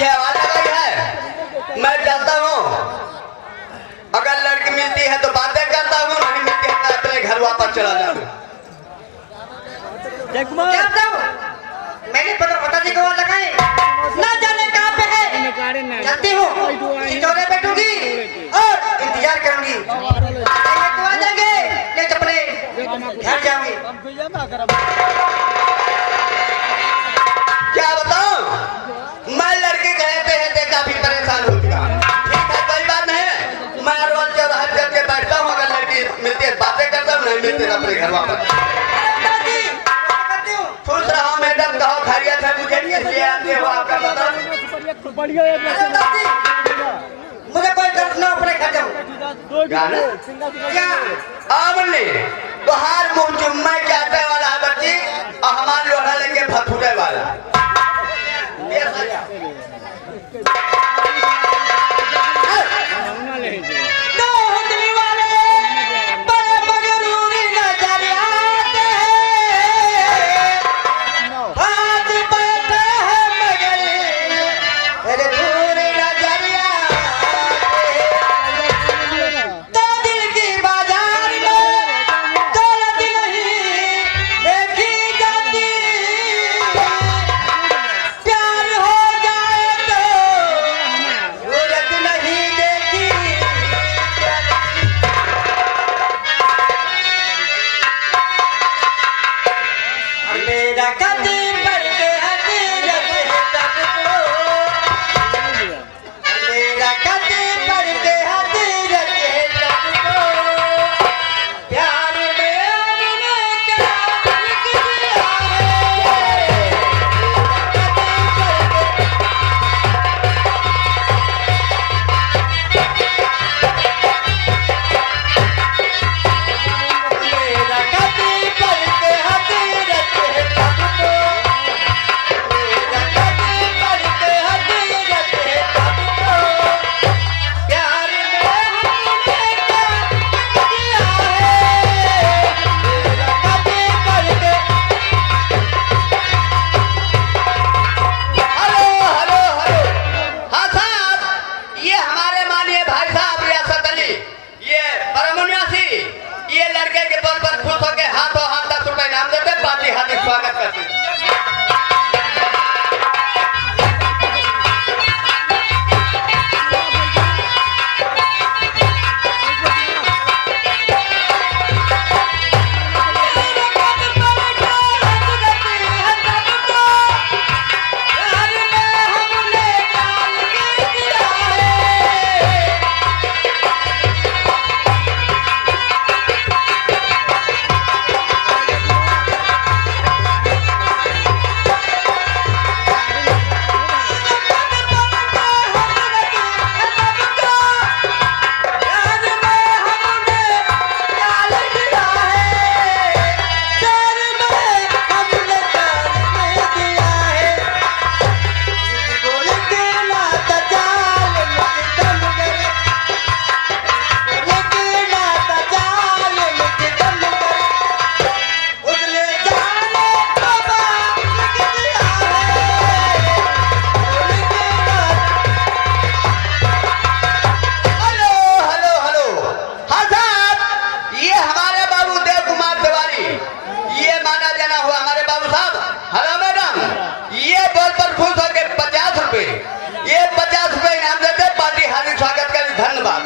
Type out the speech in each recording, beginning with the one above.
ये आवाज लगाई है। मैं जाता हूँ, अगर लड़की मिलती है तो बातें करता हूँ, नहीं मिलती है तो अपने घर वापस चला जाऊँ। मैंने पता जी को लगाए, ना जाने कहाँ पे है। जानती हूँ चौरे बैठूंगी और इंतजार करूंगी। तो आ जाएंगे, ले अपने घर जाऊंगी। क्या बताऊं, मैं लड़की कहते हैं काफी परेशान हो गया। ठीक है, कोई बात नहीं है, मैं रोज चौराहा चल के बैठता हूँ, अगर लड़की मिलती है बातें करता हूँ, नहीं मिलती तो अपने घर वापस। खुश रहो मैडम, कहो खैरियत है, मुझे इसलिए आते हो आपका बताओ। मुझे कोई दर्द ना, अपने घर जाऊँ। क्या आमने बाहर मुंह जुम्मा जाते वाला है बच्ची, और हमारे लोहा लेके फटफुटे वाला। स्वागत करते हैं। ये 50 रुपए इनाम देते, पार्टी हार्दिक स्वागत का धन्यवाद।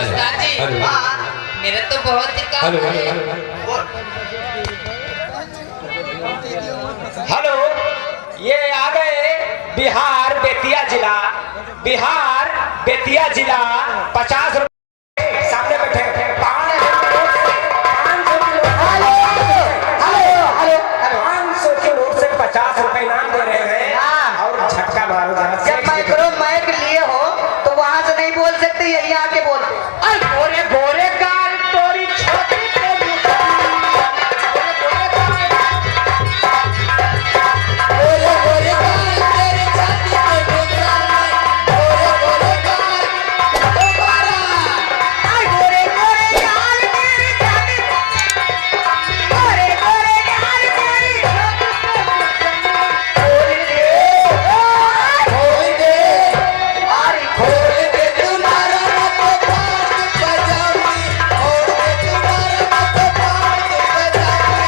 उस्ताद जी हेलो हाँ मेरा तो बहुत ही काम हेलो है। बोल हेलो, ये आ गए बिहार बेतिया जिला, बिहार बेतिया जिला 50 रुपए सामने बैठे 500 के नोट से 50 रुपए इनाम दे रहे हैं। हाँ। और झटका मारो जरा। जब माइक्रो माइक लिए हो तो वहां से नहीं बोल सकते, यही आके बोल। अरे गोरे गोरे गाल तोरी छोटी पे मुसलमान। गोरे गोरे गाल तेरी छाती पे मुसलमान। गोरे गोरे गाल दोबारा। आई गोरे गोरे गाल तेरी छाती पे, गोरे गोरे गाल तेरी खोल दे, अरे खोल दे तुम्हारा मत पार बजाऊंगी। खोल दे तुम्हारा मत पार बजाऊंगी।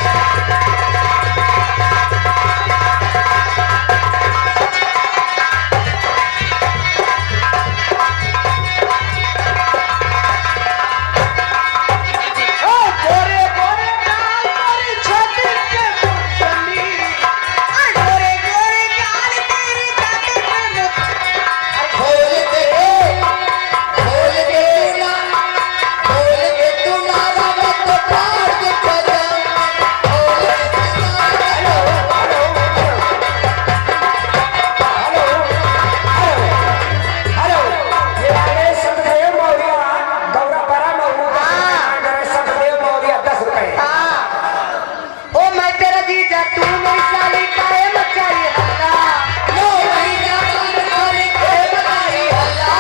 ओ गोरे गोरे गाल तेरी छाती पे मुसलमान। आई गोरे गोरे गाल तेरी छाती पे मुसलमान। खोल दे तुम्हारा मत पार बजाऊंगी। खोल दे तुम्हारा हेलो, ये आगे सतदेव मौर्य गौरापरा मौर्य सतदेव मौर्य 10 रुपए। हाँ ओ मैं तेरा जीजा तू मेरी साली काहे मचाई हल्ला। लो महीना पार करे के बनाई हल्ला।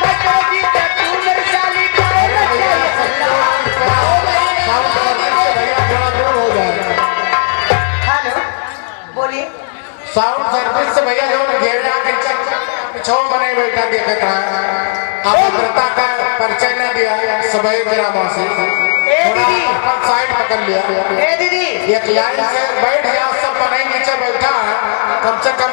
मैं तेरा जीजा तू मेरी साली काहे मचाई हल्ला। हेलो बोलिए। साउंड सर्विस से भैया जो घेरे आके पिछो बने बैठा देखत रहा आप प्रता का परिचय न दिया सबई ग्रामों से दीदी। अपन साइड पकड़ लिया ए दीदी एक लाइन से बैठ गया सब बने नीचे बैठा कम से कम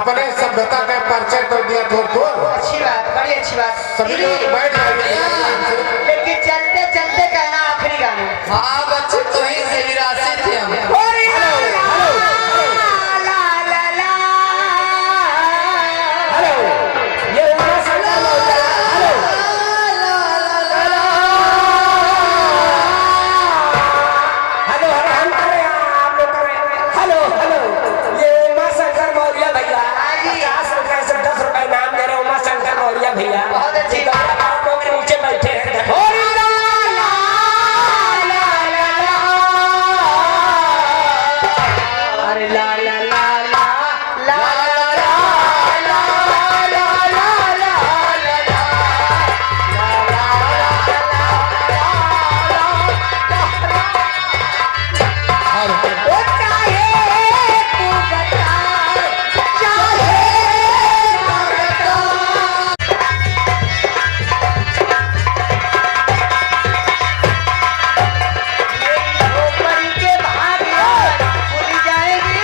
अपने सभ्यता का परिचय तो दिया थोड़ा अच्छी बात, बड़ी अच्छी बात। सभी लोग दीदी, बैठ जाइए लेकिन चलते चलते कहना आखिरी गाना। हाँ बच्चे तो ही सही रास्ते थे हम। ला ला ला हेलो, ये उमा शंकर मौर्य। हेलो हेलो हम कर रहे हैं, आप लोग कर रहे हैं। हेलो हेलो, ये उमा शंकर मौर्य भैया 50 रुपए से 10 रुपए इनाम दे रहे हैं। उमा शंकर मौर्य भैया बहुत अच्छी ये गौरा बाबा के नीचे बैठे हैं। अरे ला ला ला ला ला ला ला ला ला ला ला ला ओ चाहे तू बता चाहे ना बता। मेरी ऊपर के भाग भूल जाएगी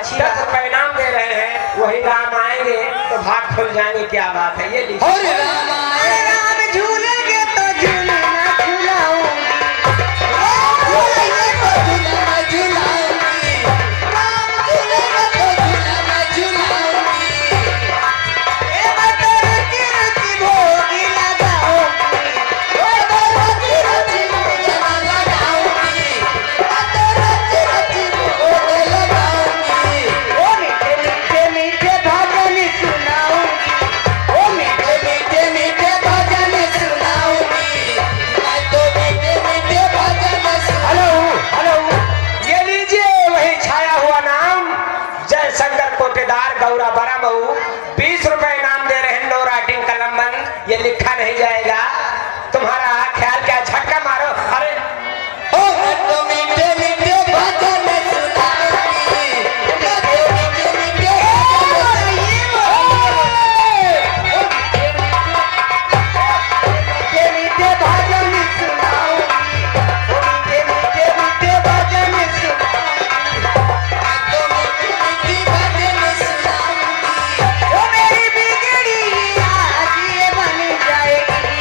अच्छी 10 बात। रुपए इनाम दे रहे हैं, वही राम आएंगे तो भाग खुल जाएंगे। क्या बात है, ये लीजिए। हरे राम अरे राम झूलेंगे तो झूले ना झूलाऊंगी, राम झूलेंगे तो झूले ना झूलाऊंगी, राम झूलेंगे तो झूले ना झूलाऊंगी। ए मैं तो रुचि रुचि भोगी लगाऊंगी, मैं तो रुचि रुचि भोगी लगाऊंगी, मैं तो रुचि रुचि भोगी लगाऊंगी। ओ मीठे मीठे मीठे भजन सुनाऊंगी, ओ मीठे मीठे मीठे भजन सुनाऊंगी, मैं तो मीठे मीठे भजन हेलो हेलो, ये लीजिए वही छाया हुआ नाम जय शंकर कोटेदार गौरा बड़ा मऊ। 20 रुपए इनाम दे रहे हैं, नो राइटिंग कलम बंद, ये लिखा नहीं जाएगा। तुम्हारा ख्याल क्या, झटका मारो। अरे ओ मैं तो मीठे मीठे भजन सुनाऊंगी, मैं तो मीठे मीठे मीठे मीठे भजन सुनाऊंगी, ओ मीठे मीठे मीठे भजन सुनाऊंगी, मैं तो मीठे मीठे भजन सुनाऊंगी। ओ मेरी बिगड़ी आज ये बन जाएगी,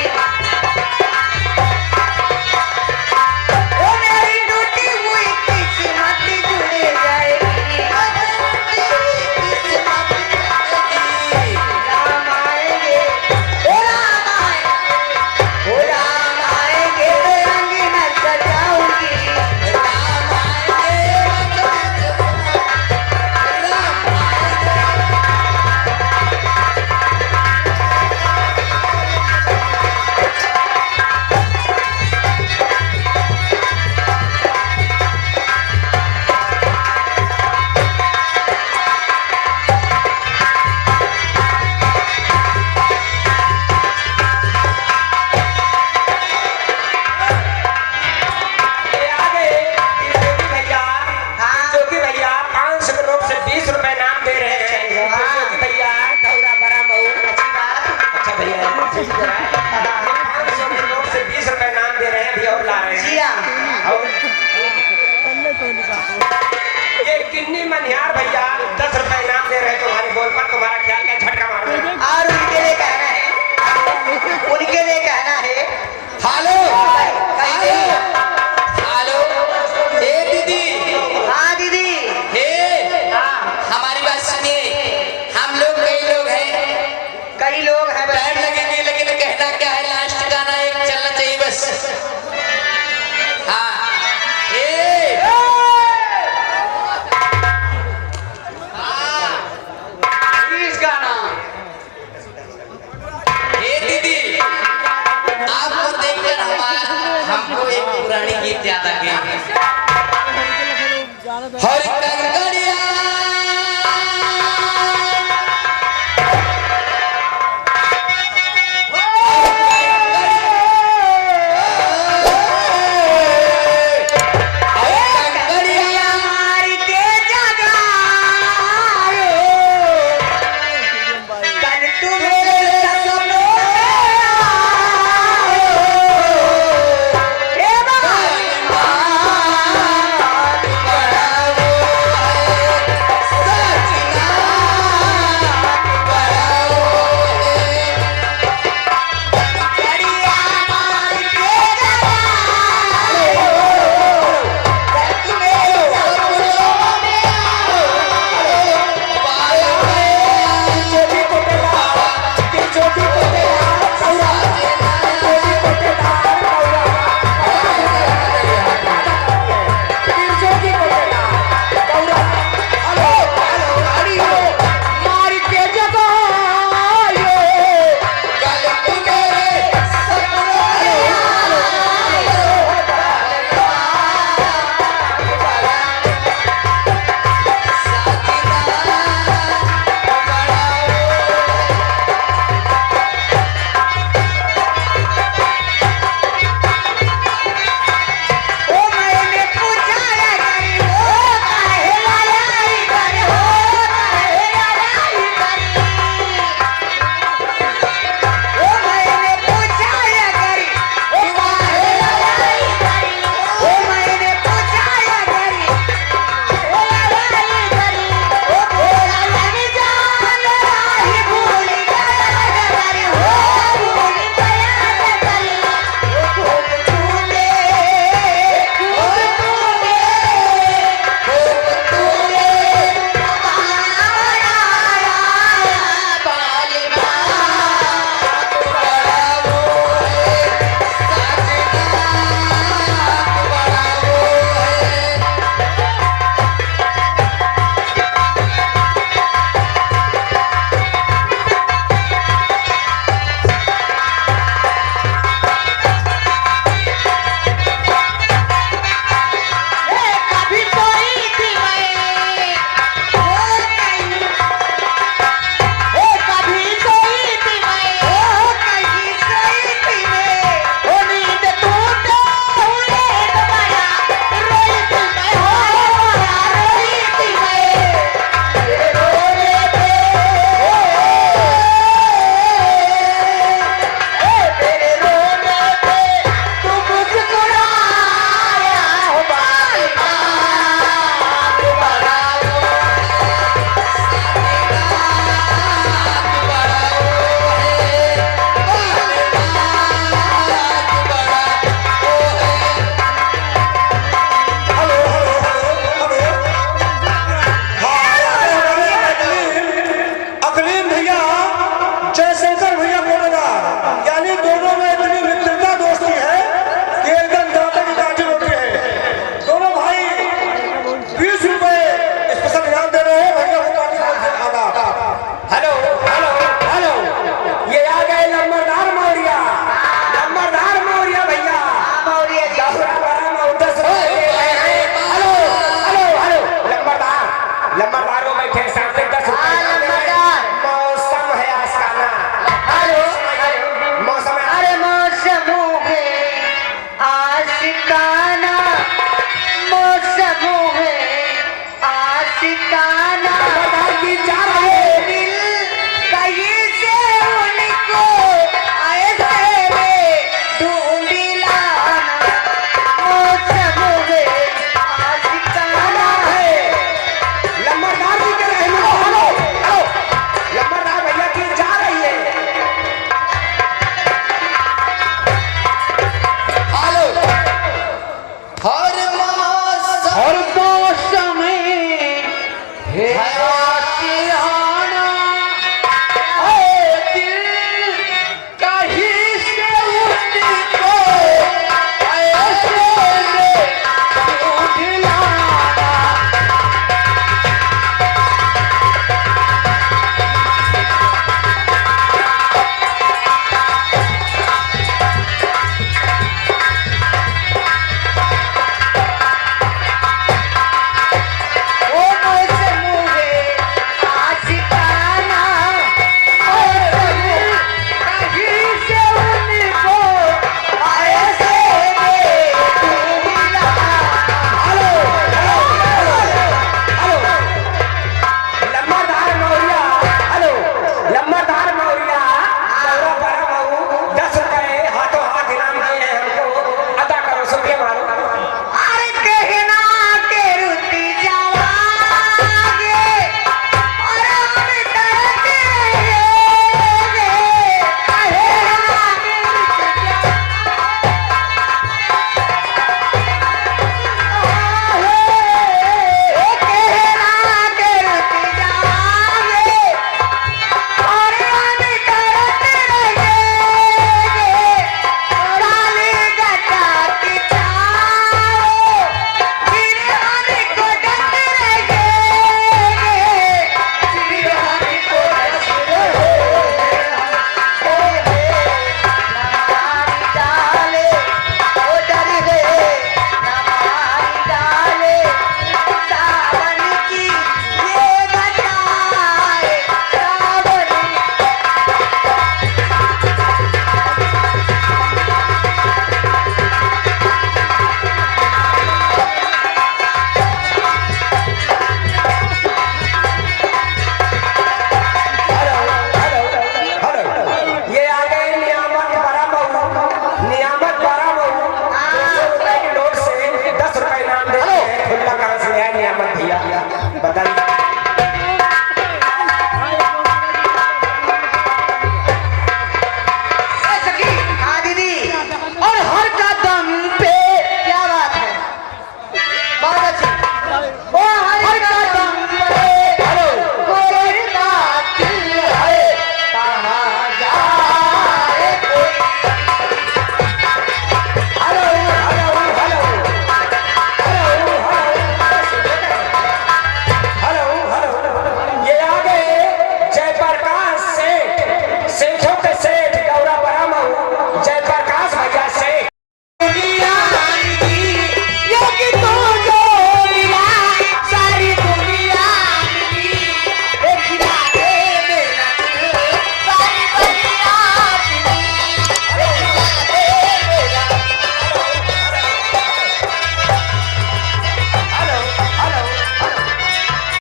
ओ मेरी टूटी हुई किस्मत जुड़ जाएगी, राम आएंगे, ओ राम आएंगे, ओ राम आएंगे तो रंगीन सजाऊंगी, राम आएंगे ये आगे जोगी भैया, जोगी भैया 500 के नोट से 20 रुपए इनाम दे रहे हैं। जोगी भैया गौरा बड़ा मऊ। अच्छा भैया 500 के नोट से 20 रुपए इनाम दे रहे हैं, अभी और ला रहे हैं। जी हाँ। और ये किन्नी मनिहार भैया 10 रुपए इनाम दे रहे हैं तुम्हारे बोल पर। तुम्हारा ख्याल क्या, झटका मारो। और उनके लिए कहना है, उनके लिए कहना है, हेलो कैसे? हेलो ए दीदी, हाँ दीदी, हे हाँ हमारी बात सुनिए। हम लोग कई लोग हैं, कई लोग हैं टाइम बच्चे। लगेगी, लेकिन कहना क्या है, लास्ट गाना एक चलना चाहिए बस। हाँ ए इस गाना हे दीदी, आपको देखकर हमको एक पुरानी गीत याद आ गई। हर कंगन